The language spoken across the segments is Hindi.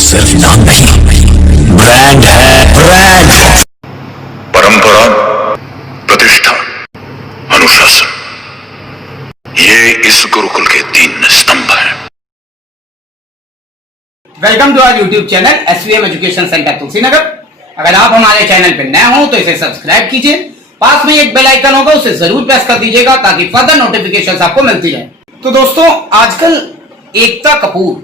सिर्फ नाम नहीं, ब्रांड है, ब्रांड। परंपरा, प्रतिष्ठा, अनुशासन, ये इस गुरुकुल के 3 स्तंभ हैं। Welcome to our YouTube channel SVM education centre Tulsinagar. अगर आप हमारे चैनल पर नए हो तो इसे सब्सक्राइब कीजिए। पास में एक बेल आइकन होगा, उसे जरूर प्रेस कर दीजिएगा ताकि फर्दर नोटिफिकेशंस आपको मिलती रहे। तो दोस्तों, आजकल एकता कपूर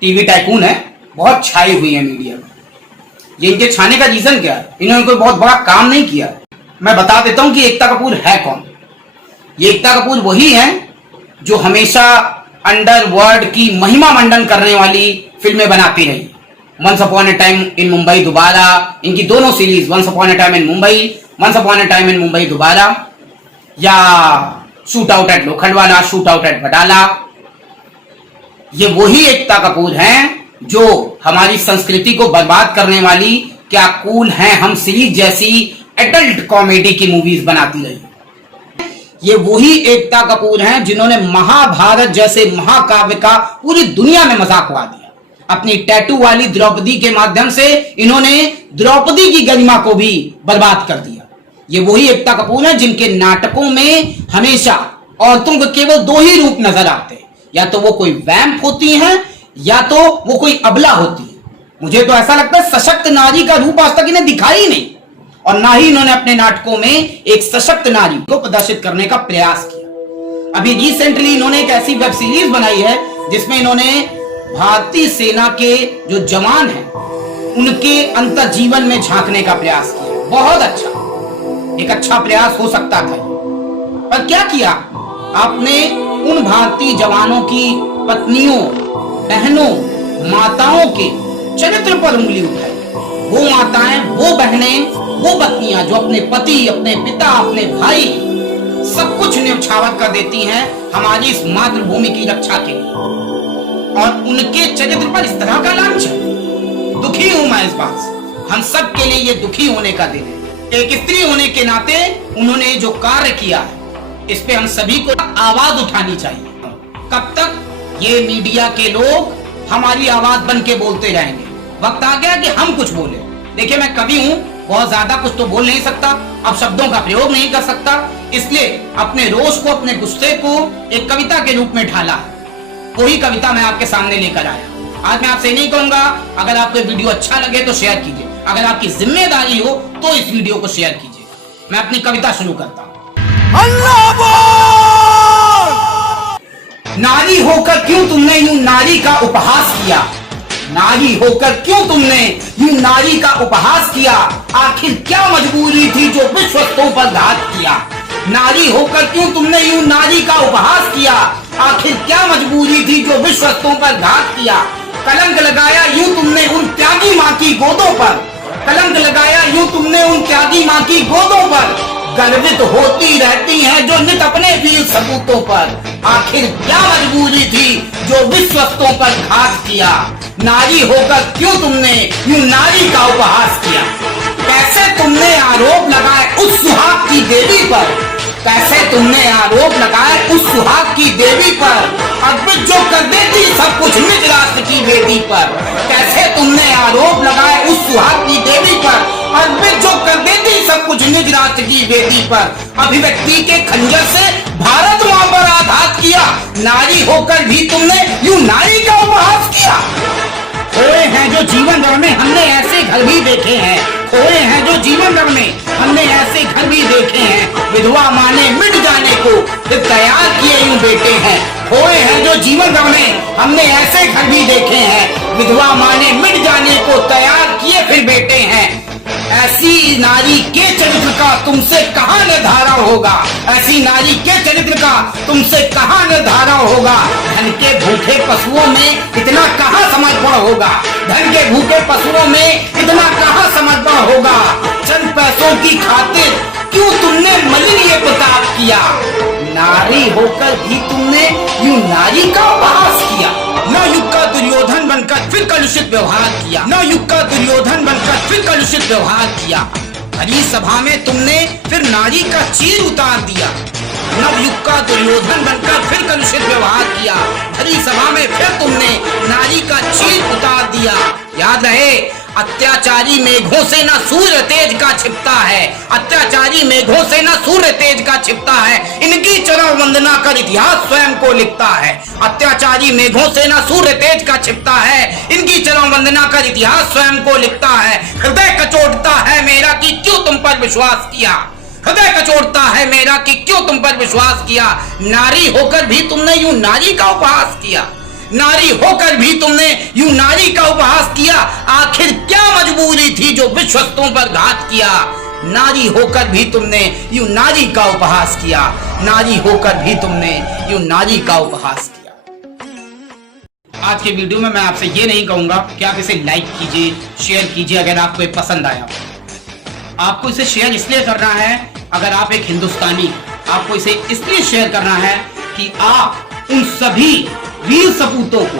टीवी टाइकून है, बहुत छाई हुई है मीडिया में। ये इनके छाने का रीजन क्या है? इन्होंने कोई बहुत बड़ा काम नहीं किया। मैं बता देता हूं कि एकता कपूर है कौन। ये एकता कपूर वही है जो हमेशा अंडरवर्ल्ड की महिमा मंडन करने वाली फिल्में बनाती रही। Once upon a time in Mumbai Dobaara, इनकी दोनों series once upon a time in Mumbai, once upon a time in Mumbai Dobaara, या shoot out at Lokhandwala, shoot out at Batala. ये वही एकता कपूर हैं जो हमारी संस्कृति को बर्बाद करने वाली क्या कूल हैं हम सीरीज जैसी एडल्ट कॉमेडी की मूवीज बनाती रही। ये वही एकता कपूर हैं जिन्होंने महाभारत जैसे महाकाव्य का पूरी दुनिया में मजाक उड़ा दिया। अपनी टैटू वाली द्रौपदी के माध्यम से इन्होंने द्रौपदी की गरिमा को भी बर्बाद कर दिया। ये वही एकता कपूर हैं जिनके नाटकों में हमेशा औरतों को केवल 2 ही रूप नजर आते हैं, या तो वो कोई वैम्प होती हैं या तो वो कोई अबला होती है। मुझे तो ऐसा लगता है सशक्त नारी का रूप आज तक इन्हें दिखाई नहीं, और ना ही इन्होंने अपने नाटकों में एक सशक्त नारी को प्रदर्शित करने का प्रयास किया। अभी रिसेंटली इन्होंने एक ऐसी वेब सीरीज बनाई है जिसमें इन्होंने भारतीय सेना के जो जवान हैं उनके अंतर जीवन में झांकने का प्रयास किया। बहुत अच्छा, एक अच्छा प्रयास हो सकता था, पर क्या किया आपने? उन भारतीय जवानों की पत्नियों, बहनों, माताओं के चरित्र पर उंगली उठाई। वो माताएं, वो बहनें, वो पत्नियां जो अपने पति, अपने पिता, अपने भाई सब कुछ न्यौछावर कर देती हैं हमारी इस मातृभूमि की रक्षा के लिए, और उनके चरित्र पर इस तरह का लांछन। दुखी हूं मैं इस बात से। हम सब के लिए ये दुखी होने का दिन है। एक स्त्री होने के नाते उन्होंने जो कार्य किया है, इस पे हम सभी को आवाज उठानी चाहिए। कब तक ये मीडिया के लोग हमारी आवाज बन के बोलते रहेंगे? वक्त आ गया कि हम कुछ बोले। देखिए, मैं कवि हूं, बहुत ज्यादा कुछ तो बोल नहीं सकता, अब शब्दों का प्रयोग नहीं कर सकता, इसलिए अपने रोष को, अपने गुस्से को एक कविता के रूप में ढाला है। वही कविता मैं आपके सामने लेकर आया। आज मैं आपसे नहीं कहूंगा अगर आपको वीडियो अच्छा लगे तो शेयर कीजिए, अगर आपकी जिम्मेदारी हो तो इस वीडियो को शेयर कीजिए। मैं अपनी कविता शुरू करता हूं। नारी होकर क्यों तुमने यूं नारी का उपहास किया? नारी होकर क्यों तुमने यूं नारी का उपहास किया? आखिर क्या मजबूरी थी जो विश्वस्तों पर घात किया? नारी होकर क्यों तुमने यूं नारी का उपहास किया? आखिर क्या मजबूरी थी जो विश्वस्तों पर घात किया? कलंक लगाया यूं तुमने उन त्यागी माँ की गोदों पर, कलंक लगाया यूं तुमने उन त्यागी माँ की गोदों पर। गर्वित होती रहती हैं जो नित अपने वीर सपूतों पर। आखिर क्या मजबूरी थी जो विश्वस्तों पर घात किया? नारी होकर क्यों तुमने यूं नारी का उपहास किया? कैसे तुमने आरोप लगाए उस सुहाग की देवी पर, कैसे तुमने आरोप लगाए उस सुहाग की देवी पर, अर्पित जो कर देती सब कुछ निज राष्ट्र की वेदी पर। कैसे तुमने आरोप लगाए उस सुहाग की देवी पर, अर्पित जो कर देती सब कुछ निज राष्ट्र की वेदी पर। अभिव्यक्ति के खंजर से भारत मां पर आघात किया। नारी होकर भी तुमने यूं नारी का उपहास किया। खोए हैं जो जीवन भर में हमने ऐसे घर भी देखे हैं, खोए हैं जो जीवन भर में हमने ऐसे घर भी देखे हैं। विधवा माने मिट जाने को फिर तैयार किए यूं बेटे हैं। खोए हैं जो जीवन भर में हमने ऐसे घर भी देखे हैं, विधवा माने मिट जाने को तैयार किए फिर बेटे हैं। ऐसी नारी के चरित्र का तुमसे कहां निर्धारण होगा? ऐसी नारी के चरित्र का तुमसे कहां निर्धारण होगा? धन के भूखे पशुओं में इतना कहां समर्पण होगा? धन के भूखे पशुओं में इतना कहां समर्पण होगा? चंद पैसों की खातिर क्यों तुमने मलिन ये प्रताप किया? नारी होकर भी तुमने यूं नारी का उपहास किया। नवयुग का दुर्योधन बनकर फिर कलुषित व्यवहार किया। नवयुग का दुर्योधन बनकर फिर कलुषित व्यवहार किया। हरी सभा में तुमने फिर नारी का चीर उतार दिया। नवयुग का दुर्योधन बनकर फिर कलुषित व्यवहार किया। हरी सभा में फिर तुमने नारी का चीर उतार दिया। दिया। याद रहे, अत्याचारी मेघों से न सूर्य तेज का छिपता है, अत्याचारी मेघों से न सूर्य तेज का छिपता है, इनकी चरण वंदना कर इतिहास स्वयं को लिखता है। अत्याचारी मेघों से न सूर्य तेज का छिपता है, इनकी चरण वंदना कर इतिहास स्वयं को लिखता है। हृदय कचोटता है मेरा कि क्यों तुम पर विश्वास किया, हृदय कचोटता है मेरा कि क्यों तुम पर विश्वास किया। नारी होकर भी तुमने यूं नारी का उपहास किया, नारी होकर भी तुमने यूं नारी का उपहास किया। आखिर क्या मजबूरी थी जो विश्वस्तों पर घात किया। नारी होकर भी तुमने यूं नारी का उपहास किया, नारी होकर भी तुमने यूं नारी का उपहास किया। आज के वीडियो में मैं आपसे ये नहीं कहूंगा कि आप इसे लाइक कीजिए, शेयर कीजिए अगर आपको ये पसंद आया। आपको इसे शेयर इसलिए करना है, अगर आप एक हिंदुस्तानी, आपको इसे इसलिए शेयर करना है कि आप उन सभी वीर सपूतों को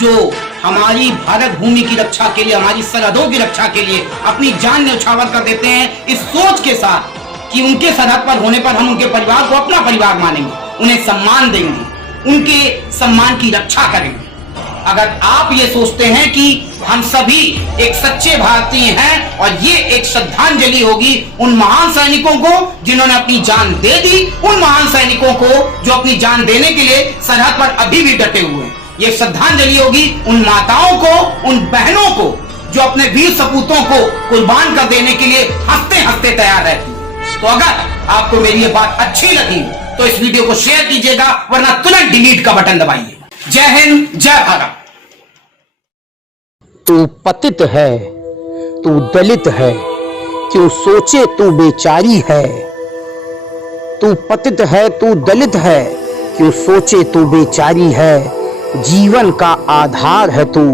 जो हमारी भारत भूमि की रक्षा के लिए, हमारी सरहदों की रक्षा के लिए अपनी जान न्यौछावर कर देते हैं, इस सोच के साथ कि उनके सरहद पर होने पर हम उनके परिवार को अपना परिवार मानेंगे, उन्हें सम्मान देंगे, उनके सम्मान की रक्षा करेंगे। अगर आप ये सोचते हैं कि हम सभी एक सच्चे भारतीय हैं और ये एक श्रद्धांजलि होगी उन महान सैनिकों को जिन्होंने अपनी जान दे दी, उन महान सैनिकों को जो अपनी जान देने के लिए सरहद पर अभी भी डटे हुए हैं, ये श्रद्धांजलि होगी उन माताओं को, उन बहनों को जो अपने वीर सपूतों को कुर्बान कर देने के लिए हंसते हंसते तैयार रहती है। तो अगर आपको मेरी ये बात अच्छी लगी तो इस वीडियो को शेयर कीजिएगा, वरना तुरंत डिलीट का बटन दबाइए। जय हिंद, जय भारत। तू पतित है, तू दलित है, क्यों सोचे तू बेचारी है। तू पतित है, तू दलित है, क्यों सोचे तू बेचारी है। जीवन का आधार है तू,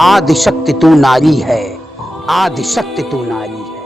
आदिशक्ति तू नारी है, आदिशक्ति तू नारी है।